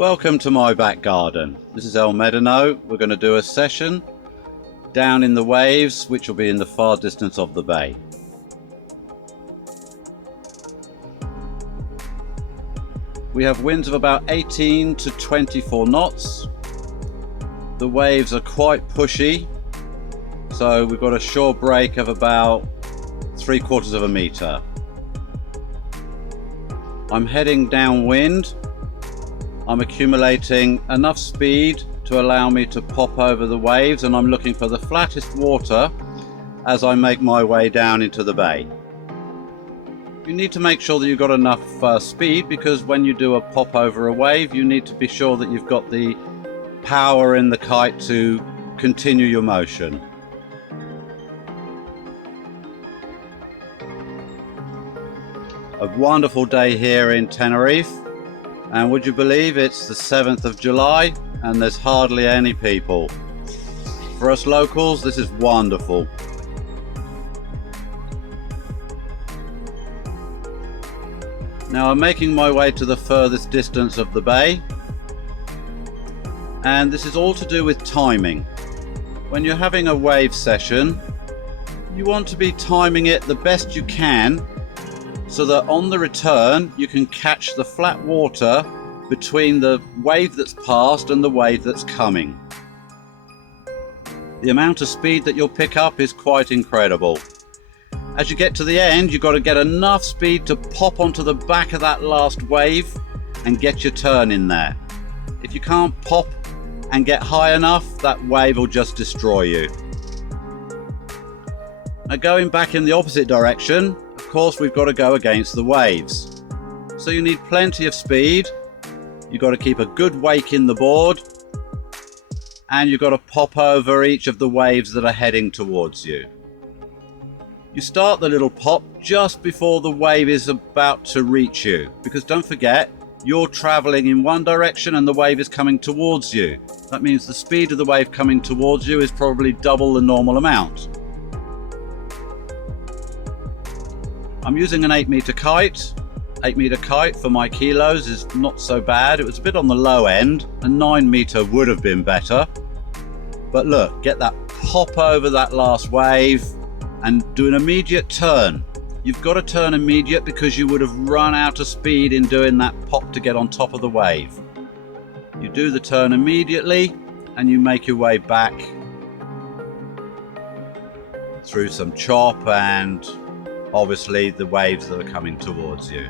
Welcome to my back garden. This is El Medano. We're going to do a session down in the waves, which will be in the far distance of the bay. We have winds of about 18 to 24 knots. The waves are quite pushy, so we've got a shore break of about 3/4 of a meter. I'm heading downwind. I'm accumulating enough speed to allow me to pop over the waves, and I'm looking for the flattest water as I make my way down into the bay. You need to make sure that you've got enough speed, because when you do a pop over a wave, you need to be sure that you've got the power in the kite to continue your motion. A wonderful day here in Tenerife, and would you believe it's the 7th of July and there's hardly any people. For us locals, this is wonderful. Now I'm making my way to the furthest distance of the bay, and this is all to do with timing. When you're having a wave session, you want to be timing it the best you can, so that on the return you can catch the flat water between the wave that's passed and the wave that's coming. The amount of speed that you'll pick up is quite incredible. As you get to the end, you've got to get enough speed to pop onto the back of that last wave and get your turn in there. If you can't pop and get high enough, that wave will just destroy you. Now going back in the opposite direction, of course we've got to go against the waves. So you need plenty of speed, you've got to keep a good wake in the board, and you've got to pop over each of the waves that are heading towards you. You start the little pop just before the wave is about to reach you, because don't forget, you're traveling in one direction and the wave is coming towards you. That means the speed of the wave coming towards you is probably double the normal amount. I'm using an 8-meter kite. 8-meter kite for my kilos is not so bad. It was a bit on the low end. A 9-meter would have been better. But look, get that pop over that last wave and do an immediate turn. You've got to turn immediate because you would have run out of speed in doing that pop to get on top of the wave. You do the turn immediately and you make your way back through some chop and obviously the waves that are coming towards you.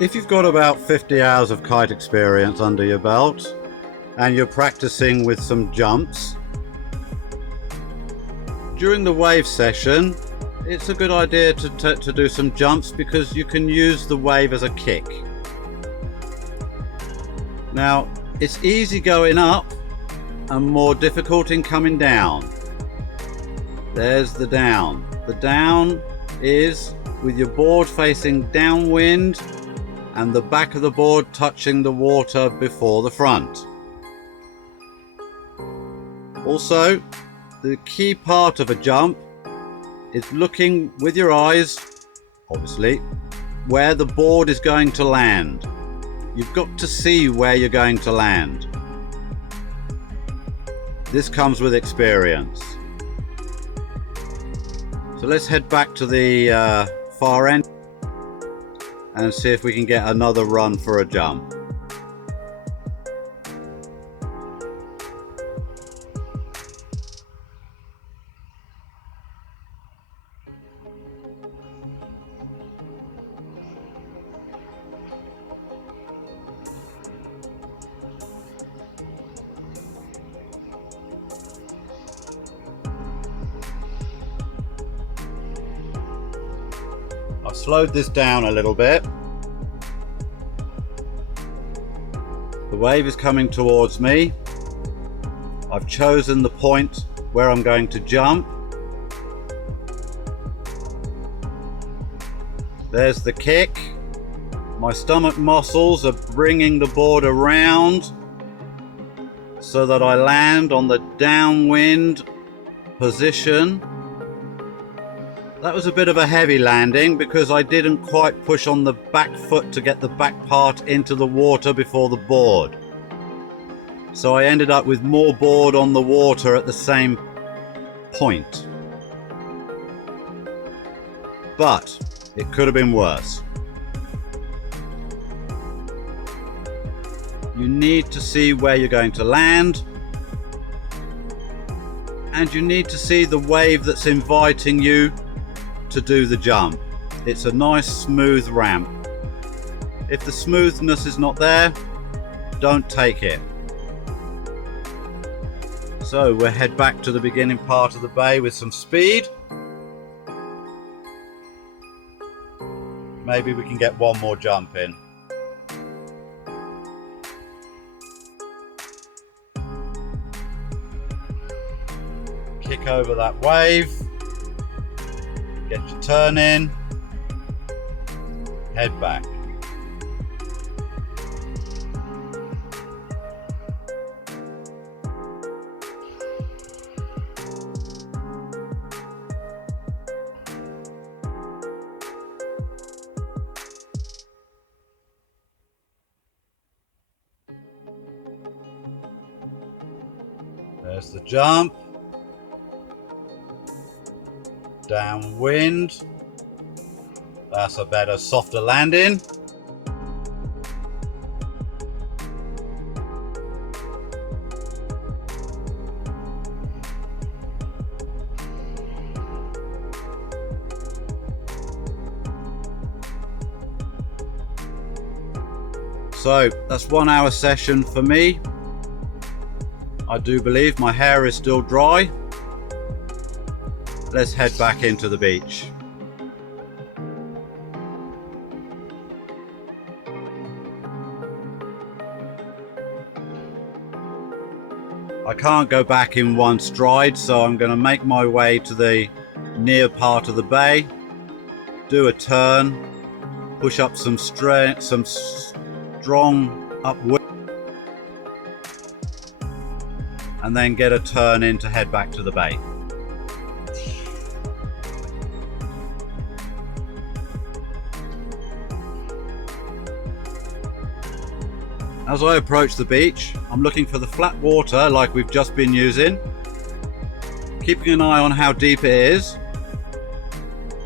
If you've got about 50 hours of kite experience under your belt and you're practicing with some jumps, during the wave session it's a good idea to do some jumps, because you can use the wave as a kick. Now it's easy going up and more difficult in coming down. There's the down. The down is with your board facing downwind and the back of the board touching the water before the front. Also, the key part of a jump is looking with your eyes, obviously, where the board is going to land. You've got to see where you're going to land. This comes with experience. So let's head back to the far end and see if we can get another run for a jump. I've slowed this down a little bit. The wave is coming towards me. I've chosen the point where I'm going to jump. There's the kick. My stomach muscles are bringing the board around so that I land on the downwind position. That was a bit of a heavy landing because I didn't quite push on the back foot to get the back part into the water before the board. So I ended up with more board on the water at the same point. But it could have been worse. You need to see where you're going to land, and you need to see the wave that's inviting you to do the jump. It's a nice smooth ramp. If the smoothness is not there, don't take it. So we'll head back to the beginning part of the bay with some speed. Maybe we can get one more jump in. Kick over that wave. Get your turn in. Head back. There's the jump. Downwind. That's a better, softer landing. So that's 1 hour session for me. I do believe my hair is still dry. Let's head back into the beach. I can't go back in one stride, so I'm going to make my way to the near part of the bay, do a turn, push up some strong upward, and then get a turn in to head back to the bay. As I approach the beach, I'm looking for the flat water like we've just been using, keeping an eye on how deep it is.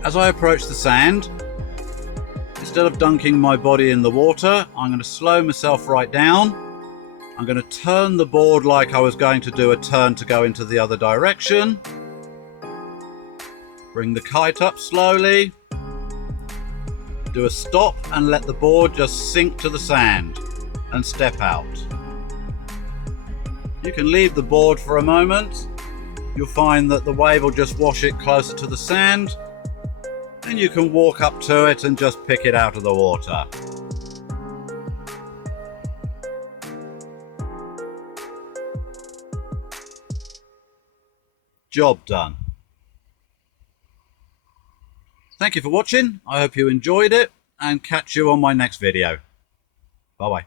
As I approach the sand, instead of dunking my body in the water, I'm going to slow myself right down. I'm going to turn the board like I was going to do a turn to go into the other direction. Bring the kite up slowly. Do a stop and let the board just sink to the sand and step out. You can leave the board for a moment. You'll find that the wave will just wash it closer to the sand, and you can walk up to it and just pick it out of the water. Job done. Thank you for watching. I hope you enjoyed it, and catch you on my next video. Bye bye.